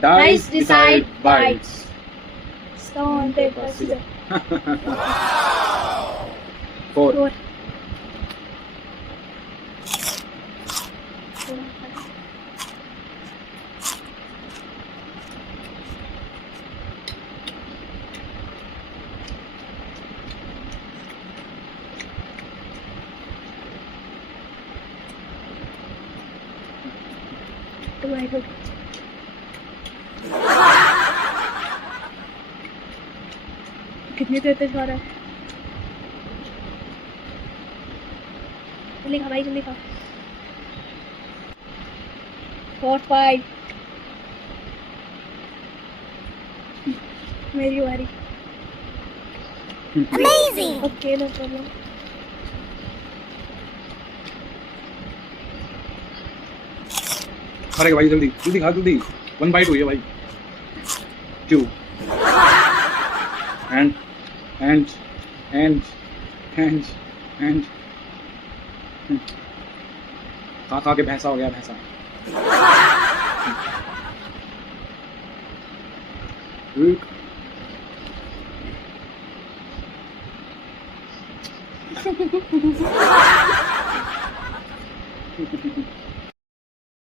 Dice decide bites. Stone, paper, scissors. 4. 4. कितनी देर तक खा रहा है? जल्दी खा भाई, जल्दी खा। 4, 5। मेरी बारी। Amazing! Okay, no problem. खा भाई, जल्दी जल्दी खा, जल्दी। 1 बाइट हुई है भाई। 2 and खा के भैंसा हो गया, भैंसा। एक